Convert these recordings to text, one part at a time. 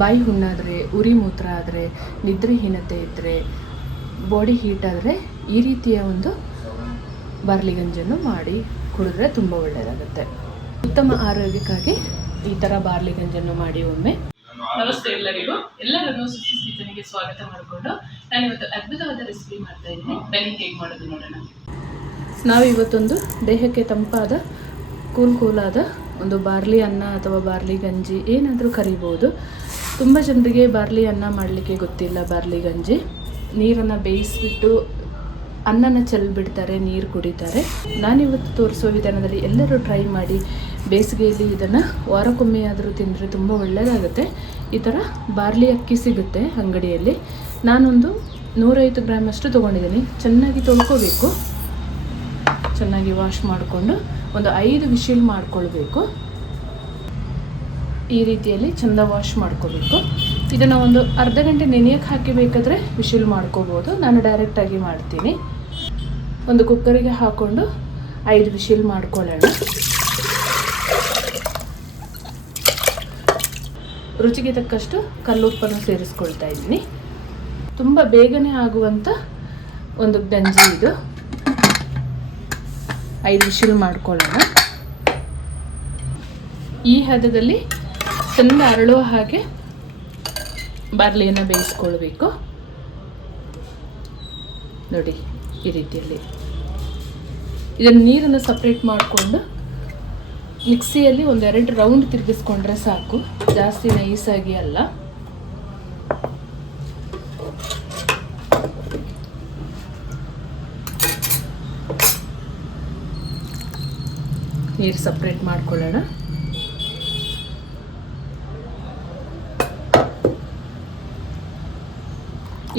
ಬಾಯಿ ಹುಣ್ಣಾದರೆ ಉರಿ ಮೂತ್ರ ಆದರೆ ನಿದ್ರೆಹೀನತೆ ಇದ್ದರೆ ಬಾಡಿ ಹೀಟ್ ಆದರೆ ಈ ರೀತಿಯ ಒಂದು ಬಾರ್ಲಿ ಗಂಜನ್ನು ಮಾಡಿ ಕುಡಿದ್ರೆ ತುಂಬ ಒಳ್ಳೆಯದಾಗುತ್ತೆ ಉತ್ತಮ ಆರೋಗ್ಯಕ್ಕಾಗಿ ಈ ಥರ ಬಾರ್ಲಿ ಗಂಜನ್ನು ಮಾಡಿ ಒಮ್ಮೆ. ನಮಸ್ತೆ ಎಲ್ಲರಿಗೂ. ಎಲ್ಲರನ್ನು ಸುಸಿ ಕಿಚನ್ಗೆ ಸ್ವಾಗತ ಮಾಡಿಕೊಂಡು ನಾನು ಇವತ್ತು ಅದ್ಭುತವಾದ ರೆಸಿಪಿ ಮಾಡ್ತಾ ಇದ್ದೀನಿ. ಬನ್ನಿ ಹೇಗೆ ಮಾಡೋದು ನೋಡೋಣ. ನಾವು ಇವತ್ತೊಂದು ದೇಹಕ್ಕೆ ತಂಪಾದ ಕೂಲ್ ಕೂಲಾದ ಒಂದು ಬಾರ್ಲಿ ಅನ್ನ ಅಥವಾ ಬಾರ್ಲಿ ಗಂಜಿ ಏನಾದರೂ ಕರಿಬೋದು. ತುಂಬ ಜನರಿಗೆ ಬಾರ್ಲಿ ಅನ್ನ ಮಾಡಲಿಕ್ಕೆ ಗೊತ್ತಿಲ್ಲ ಬಾರ್ಲಿ ಗಂಜಿ. ನೀರನ್ನು ಬೇಯಿಸ್ಬಿಟ್ಟು ಅನ್ನನ ಚೆಲ್ಬಿಡ್ತಾರೆ ನೀರು ಕುಡಿತಾರೆ. ನಾನಿವತ್ತು ತೋರಿಸೋ ವಿಧಾನದಲ್ಲಿ ಎಲ್ಲರೂ ಟ್ರೈ ಮಾಡಿ ಬೇಸಿಗೆಯಲ್ಲಿ ಇದನ್ನು ವಾರಕ್ಕೊಮ್ಮೆ ಆದರೂ ತಿಂದರೆ ತುಂಬ ಒಳ್ಳೆಯದಾಗುತ್ತೆ ಈ ಥರ ಬಾರ್ಲಿ ಅಕ್ಕಿ ಸಿಗುತ್ತೆ ಅಂಗಡಿಯಲ್ಲಿ. ನಾನೊಂದು ನೂರೈವತ್ತು ಗ್ರಾಮ್ ಅಷ್ಟು ತೊಗೊಂಡಿದ್ದೀನಿ. ಚೆನ್ನಾಗಿ ತೊಳ್ಕೋಬೇಕು. ಚೆನ್ನಾಗಿ ವಾಶ್ ಮಾಡಿಕೊಂಡು ಒಂದು ಐದು ವಿಶಿಲ್ ಮಾಡ್ಕೊಳ್ಬೇಕು. ಈ ರೀತಿಯಲ್ಲಿ ಚೆಂದ ವಾಶ್ ಮಾಡ್ಕೋಬೇಕು. ಇದನ್ನು ಒಂದು ಅರ್ಧ ಗಂಟೆ ನೆನೆಯಕ್ಕೆ ಹಾಕಿ ಬೇಕಾದರೆ ವಿಶಿಲ್ ಮಾಡ್ಕೋಬೋದು. ನಾನು ಡೈರೆಕ್ಟಾಗಿ ಮಾಡ್ತೀನಿ. ಒಂದು ಕುಕ್ಕರಿಗೆ ಹಾಕ್ಕೊಂಡು ಐದು ವಿಶಿಲ್ ಮಾಡ್ಕೊಳ್ಳೋಣ. ರುಚಿಗೆ ತಕ್ಕಷ್ಟು ಕಲ್ಲುಪ್ಪನ್ನು ಸೇರಿಸ್ಕೊಳ್ತಾ ಇದ್ದೀನಿ. ತುಂಬ ಬೇಗನೆ ಆಗುವಂಥ ಒಂದು ಗಂಜಿ ಇದು. ಐದು ವಿಶಿಲ್ ಮಾಡ್ಕೊಳ್ಳೋಣ. ಈ ಹದದಲ್ಲಿ ಚೆಂದ ಅರಳುವ ಹಾಗೆ ಬಾರ್ಲಿಯನ್ನು ಬೇಯಿಸ್ಕೊಳ್ಬೇಕು. ನೋಡಿ, ಈ ರೀತಿಯಲ್ಲಿ. ಇದನ್ನು ನೀರನ್ನು ಸಪ್ರೇಟ್ ಮಾಡಿಕೊಂಡು ಮಿಕ್ಸಿಯಲ್ಲಿ ಒಂದೆರಡು ರೌಂಡ್ ತಿರುಗಿಸ್ಕೊಂಡ್ರೆ ಸಾಕು. ಜಾಸ್ತಿ ನೈಸಾಗಿ ಅಲ್ಲ. ನೀರು ಸಪ್ರೇಟ್ ಮಾಡ್ಕೊಳ್ಳೋಣ.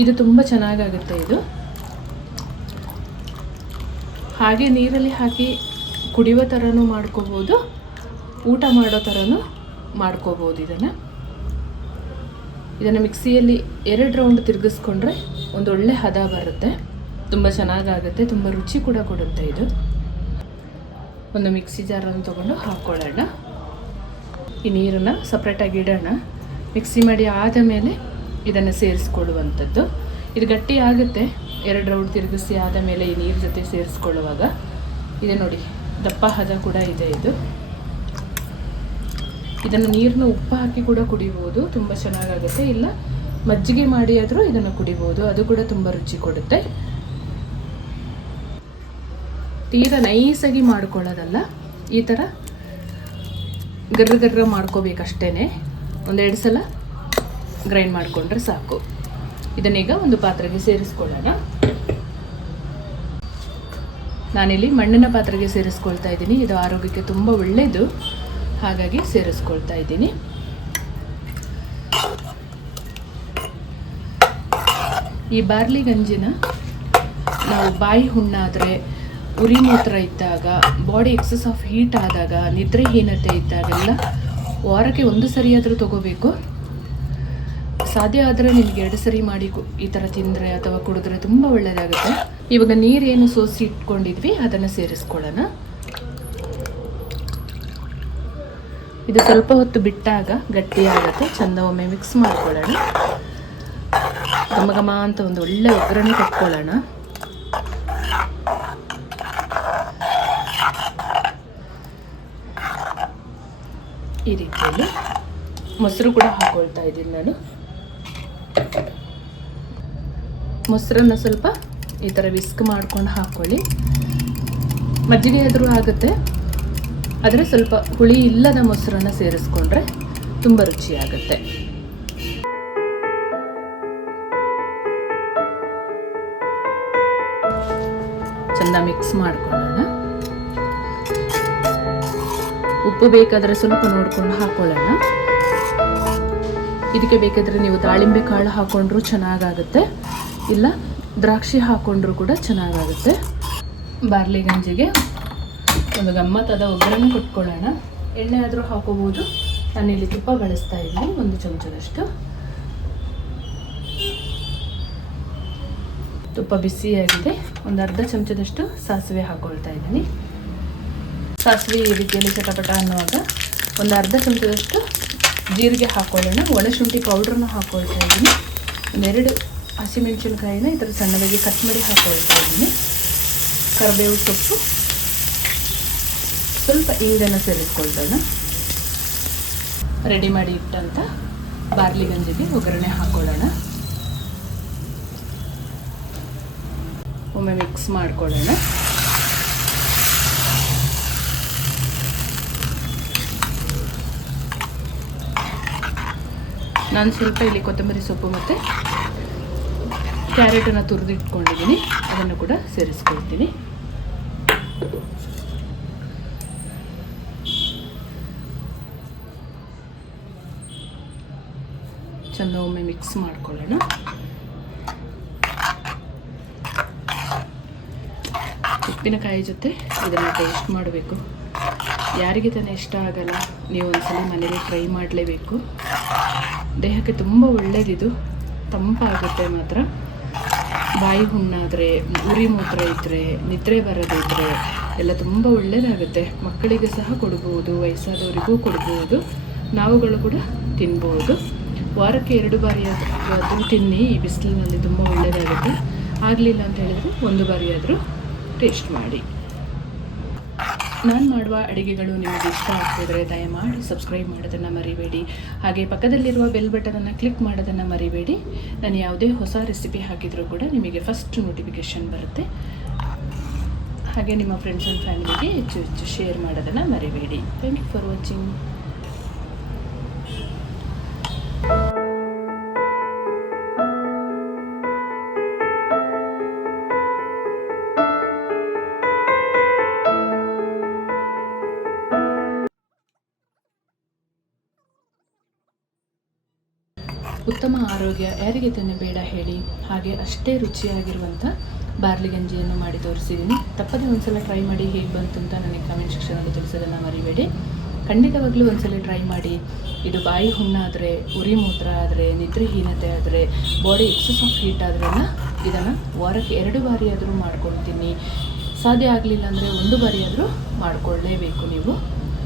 ಇದು ತುಂಬ ಚೆನ್ನಾಗಾಗುತ್ತೆ ಇದು. ಹಾಗೆ ನೀರಲ್ಲಿ ಹಾಕಿ ಕುಡಿಯುವ ಥರನೂ ಮಾಡ್ಕೋಬೋದು, ಊಟ ಮಾಡೋ ಥರನೂ ಮಾಡ್ಕೋಬೋದು ಇದನ್ನು. ಇದನ್ನು ಮಿಕ್ಸಿಯಲ್ಲಿ ಎರಡು ರೌಂಡ್ ತಿರುಗಿಸ್ಕೊಂಡ್ರೆ ಒಂದು ಒಳ್ಳೆ ಹದ ಬರುತ್ತೆ. ತುಂಬ ಚೆನ್ನಾಗಾಗುತ್ತೆ, ತುಂಬ ರುಚಿ ಕೂಡ ಕೊಡುತ್ತೆ ಇದು. ಒಂದು ಮಿಕ್ಸಿ ಜಾರನ್ನು ತೊಗೊಂಡು ಹಾಕ್ಕೊಳ್ಳೋಣ ಈ ನೀರನ್ನು ಸಪ್ರೇಟಾಗಿ ಇಡೋಣ. ಮಿಕ್ಸಿ ಮಾಡಿ ಆದ ಮೇಲೆ ಇದನ್ನು ಸೇರಿಸ್ಕೊಳ್ಳುವಂಥದ್ದು. ಇದು ಗಟ್ಟಿ ಆಗುತ್ತೆ. ಎರಡು ರೌಂಡ್ ತಿರುಗಿಸಿ ಆದ ಮೇಲೆ ಈ ನೀರು ಜೊತೆ ಸೇರಿಸ್ಕೊಳ್ಳುವಾಗ. ಇದೆ ನೋಡಿ, ದಪ್ಪ ಹದ ಕೂಡ ಇದೆ ಇದು. ಇದನ್ನು ನೀರನ್ನ ಉಪ್ಪು ಹಾಕಿ ಕೂಡ ಕುಡಿಬೋದು, ತುಂಬ ಚೆನ್ನಾಗಾಗುತ್ತೆ. ಇಲ್ಲ, ಮಜ್ಜಿಗೆ ಮಾಡಿ ಆದರೂ ಇದನ್ನು ಕುಡಿಬೋದು. ಅದು ಕೂಡ ತುಂಬ ರುಚಿ ಕೊಡುತ್ತೆ. ತೀರಾ ನೈಸಾಗಿ ಮಾಡ್ಕೊಳ್ಳೋದಲ್ಲ, ಈ ಥರ ಗರ್ರ ಗರ್ರ ಮಾಡ್ಕೋಬೇಕಷ್ಟೇ ಒಂದೆರಡು ಸಲ ಗ್ರೈಂಡ್ ಮಾಡಿಕೊಂಡ್ರೆ ಸಾಕು. ಇದನ್ನೀಗ ಒಂದು ಪಾತ್ರೆಗೆ ಸೇರಿಸ್ಕೊಳ್ಳೋಣ. ನಾನಿಲ್ಲಿ ಮಣ್ಣಿನ ಪಾತ್ರೆಗೆ ಸೇರಿಸ್ಕೊಳ್ತಾ ಇದ್ದೀನಿ. ಇದು ಆರೋಗ್ಯಕ್ಕೆ ತುಂಬ ಒಳ್ಳೆಯದು ಹಾಗಾಗಿ ಸೇರಿಸ್ಕೊಳ್ತಾ ಇದ್ದೀನಿ. ಈ ಬಾರ್ಲಿ ಗಂಜಿನ ನಾವು ಬಾಯಿ ಹುಣ್ಣಾದರೆ ಉರಿ ಮೂತ್ರ ಇದ್ದಾಗ, ಬಾಡಿ ಎಕ್ಸಸ್ ಆಫ್ ಹೀಟ್ ಆದಾಗ, ನಿದ್ರೆಹೀನತೆ ಇದ್ದಾಗೆಲ್ಲ ವಾರಕ್ಕೆ ಒಂದು ಸರಿಯಾದರೂ ತಗೋಬೇಕು. ಸಾಧ್ಯ ಆದರೆ ನಿಮಗೆ ಎರಡು ಸರಿ ಮಾಡಿ ಈ ಥರ ತಿಂದರೆ ಅಥವಾ ಕುಡಿದ್ರೆ ತುಂಬ ಒಳ್ಳೆಯದಾಗುತ್ತೆ ಇವಾಗ ನೀರೇನು ಸೋಸಿ ಇಟ್ಕೊಂಡಿದ್ವಿ, ಅದನ್ನು ಸೇರಿಸ್ಕೊಳ್ಳೋಣ. ಇದು ಸ್ವಲ್ಪ ಹೊತ್ತು ಬಿಟ್ಟಾಗ ಗಟ್ಟಿಯಾಗುತ್ತೆ, ಚಂದ ಒಮ್ಮೆ ಮಿಕ್ಸ್ ಮಾಡ್ಕೊಳ್ಳೋಣ. ಘಮ ಅಂತ ಒಂದು ಒಳ್ಳೆ ಒಗ್ಗರಣೆ ಕಟ್ಕೊಳ್ಳೋಣ. ಈ ರೀತಿಯಲ್ಲಿ ಮೊಸರು ಕೂಡ ಹಾಕೊಳ್ತಾ ಇದ್ದೀನಿ ನಾನು. ಮೊಸರನ್ನ ಸ್ವಲ್ಪ ಈ ಥರ ವಿಸ್ಕ್ ಮಾಡ್ಕೊಂಡು ಹಾಕ್ಕೊಳ್ಳಿ. ಮಜ್ಜಿಗೆ ಆದರೂ ಆಗುತ್ತೆ. ಆದರೆ ಸ್ವಲ್ಪ ಹುಳಿ ಇಲ್ಲದ ಮೊಸರನ್ನ ಸೇರಿಸ್ಕೊಂಡ್ರೆ ತುಂಬ ರುಚಿಯಾಗುತ್ತೆ. ಚೆಂದ ಮಿಕ್ಸ್ ಮಾಡ್ಕೊಳ್ಳೋಣ. ಉಪ್ಪು ಬೇಕಾದರೆ ಸ್ವಲ್ಪ ನೋಡ್ಕೊಂಡು ಹಾಕೊಳ್ಳೋಣ ಇದಕ್ಕೆ ಬೇಕಾದರೆ ನೀವು ದಾಳಿಂಬೆ ಕಾಳು ಹಾಕೊಂಡ್ರೂ ಚೆನ್ನಾಗಾಗುತ್ತೆ. ಇಲ್ಲ, ದ್ರಾಕ್ಷಿ ಹಾಕೊಂಡ್ರೂ ಕೂಡ ಚೆನ್ನಾಗಾಗುತ್ತೆ. ಬಾರ್ಲಿ ಗಂಜಿಗೆ ಒಂದು ಗಮ್ಮತ್ತಾದ ಒಗ್ಗರಣೆ ಕೊಟ್ಕೊಳ್ಳೋಣ. ಎಣ್ಣೆ ಆದರೂ ಹಾಕೋಬೋದು. ಇಲ್ಲಿ ತುಪ್ಪ ಬಳಸ್ತಾ ಇದ್ದೀನಿ, ಒಂದು ಚಮಚದಷ್ಟು. ತುಪ್ಪ ಬಿಸಿಯಾಗಿದೆ. ಒಂದು ಅರ್ಧ ಚಮಚದಷ್ಟು ಸಾಸಿವೆ ಹಾಕೊಳ್ತಾ ಇದ್ದೀನಿ. ಸಾಸಿವೆ ಈ ರೀತಿಯಲ್ಲಿ ಚಟಪಟ ಅನ್ನುವಾಗ ಒಂದು ಅರ್ಧ ಚಮಚದಷ್ಟು ಜೀರಿಗೆ ಹಾಕೊಳ್ಳೋಣ ಒಣಶುಂಠಿ ಪೌಡ್ರನ್ನ ಹಾಕ್ಕೊಳ್ತಾ ಇದ್ದೀನಿ. ಒಂದೆರಡು ಹಸಿಮೆಣಸಿನ್ಕಾಯಿನ ಈ ಥರ ಸಣ್ಣದಾಗಿ ಕಟ್ ಮಾಡಿ ಹಾಕ್ಕೊಳ್ತಾ ಇದ್ದೀನಿ. ಕರಿಬೇವು ಸೊಪ್ಪು, ಸ್ವಲ್ಪ ಇಂಗನ್ನು ಸೇರಿಸ್ಕೊಳ್ತಾನ. ರೆಡಿ ಮಾಡಿ ಇಟ್ಟಂಥ ಬಾರ್ಲಿ ಗಂಜಿಗೆ ಒಗ್ಗರಣೆ ಹಾಕ್ಕೊಳ್ಳೋಣ ಒಮ್ಮೆ ಮಿಕ್ಸ್ ಮಾಡ್ಕೊಳ್ಳೋಣ. ನಾನು ಸ್ವಲ್ಪ ಇಲ್ಲಿ ಕೊತ್ತಂಬರಿ ಸೊಪ್ಪು ಮತ್ತು ಕ್ಯಾರೆಟನ್ನು ತುರಿದಿಟ್ಕೊಂಡಿದ್ದೀನಿ ಅದನ್ನು ಕೂಡ ಸೇರಿಸ್ಕೊಳ್ತೀನಿ. ಚೆಂದ ಒಮ್ಮೆ ಮಿಕ್ಸ್ ಮಾಡ್ಕೊಳ್ಳೋಣ. ಉಪ್ಪಿನಕಾಯಿ ಜೊತೆ ಇದನ್ನು ಟೇಸ್ಟ್ ಮಾಡಬೇಕು. ಯಾರಿಗೆ ತಾನೇ ಇಷ್ಟ ಆಗಲ್ಲ ನೀವು ಒಂದ್ಸಲ ಮನೇಲಿ ಟ್ರೈ ಮಾಡಲೇಬೇಕು. ದೇಹಕ್ಕೆ ತುಂಬ ಒಳ್ಳೆಯದಿದು ತಂಪಾಗುತ್ತೆ ಮಾತ್ರ. ಬಾಯಿ ಹುಣ್ಣಾದರೆ, ಉರಿ ಮೂತ್ರ ಇದ್ದರೆ ನಿದ್ರೆ ಬರೋದಿದ್ದರೆ ಎಲ್ಲ ತುಂಬ ಒಳ್ಳೆಯದಾಗುತ್ತೆ ಮಕ್ಕಳಿಗೆ ಸಹ ಕೊಡ್ಬೋದು, ವಯಸ್ಸಾದವರಿಗೂ ಕೊಡ್ಬೋದು. ನಾವುಗಳು ಕೂಡ ತಿನ್ಬೋದು. ವಾರಕ್ಕೆ ಎರಡು ಬಾರಿ ಆದರೂ ತಿನ್ನಿ, ಈ ಬಿಸಿಲಿನಲ್ಲಿ ತುಂಬ ಒಳ್ಳೆಯದಾಗುತ್ತೆ ಆಗಲಿಲ್ಲ ಅಂತ ಹೇಳಿದರೆ ಒಂದು ಬಾರಿಯಾದರೂ ಟೇಸ್ಟ್ ಮಾಡಿ. ನಾನು ಮಾಡುವ ಅಡುಗೆಗಳು ನಿಮಗೆ ಇಷ್ಟ ಆಗ್ತಿದ್ರೆ ದಯಮಾಡಿ ಸಬ್ಸ್ಕ್ರೈಬ್ ಮಾಡೋದನ್ನು ಮರಿಬೇಡಿ. ಹಾಗೆ ಪಕ್ಕದಲ್ಲಿರುವ ಬೆಲ್ ಬಟನನ್ನು ಕ್ಲಿಕ್ ಮಾಡೋದನ್ನು ಮರಿಬೇಡಿ. ನಾನು ಯಾವುದೇ ಹೊಸ ರೆಸಿಪಿ ಹಾಕಿದರೂ ಕೂಡ ನಿಮಗೆ ಫಸ್ಟ್ ನೋಟಿಫಿಕೇಷನ್ ಬರುತ್ತೆ. ಹಾಗೆ ನಿಮ್ಮ ಫ್ರೆಂಡ್ಸ್ ಆ್ಯಂಡ್ ಫ್ಯಾಮಿಲಿಗೆ ಹೆಚ್ಚು ಹೆಚ್ಚು ಶೇರ್ ಮಾಡೋದನ್ನು ಮರಿಬೇಡಿ. ಥ್ಯಾಂಕ್ ಯು ಫಾರ್ ವಾಚಿಂಗ್ ಉತ್ತಮ ಆರೋಗ್ಯ ಯಾರಿಗೆ ತಾನೇ ಬೇಡ ಹೇಳಿ, ಹಾಗೆ ಅಷ್ಟೇ ರುಚಿಯಾಗಿರುವಂಥ ಬಾರ್ಲಿ ಗಂಜಿಯನ್ನು ಮಾಡಿ ತೋರಿಸಿದ್ದೀನಿ. ತಪ್ಪದೇ ಒಂದ್ಸಲ ಟ್ರೈ ಮಾಡಿ ಹೇಗೆ ಬಂತು ಅಂತ ನನಗೆ ಕಮೆಂಟ್ ಸೆಕ್ಷನಲ್ಲಿ ತಿಳಿಸೋದನ್ನು ಮರಿಬೇಡಿ. ಖಂಡಿತವಾಗ್ಲೂ ಒಂದ್ಸಲ ಟ್ರೈ ಮಾಡಿ. ಇದು ಬಾಯಿ ಹುಣ್ಣಾದರೆ ಉರಿ ಮೂತ್ರ ಆದರೆ, ನಿದ್ರೆಹೀನತೆ ಆದರೆ ಬಾಡಿ ಎಕ್ಸಸ್ ಆಫ್ ಹೀಟ್ ಆದ್ರೆಲ್ಲ ಇದನ್ನು ವಾರಕ್ಕೆ ಎರಡು ಬಾರಿ ಆದರೂ ಮಾಡ್ಕೊಳ್ತೀನಿ. ಸಾಧ್ಯ ಆಗಲಿಲ್ಲ ಅಂದರೆ ಒಂದು ಬಾರಿ ಆದರೂ ಮಾಡಿಕೊಳ್ಳೇಬೇಕು ನೀವು.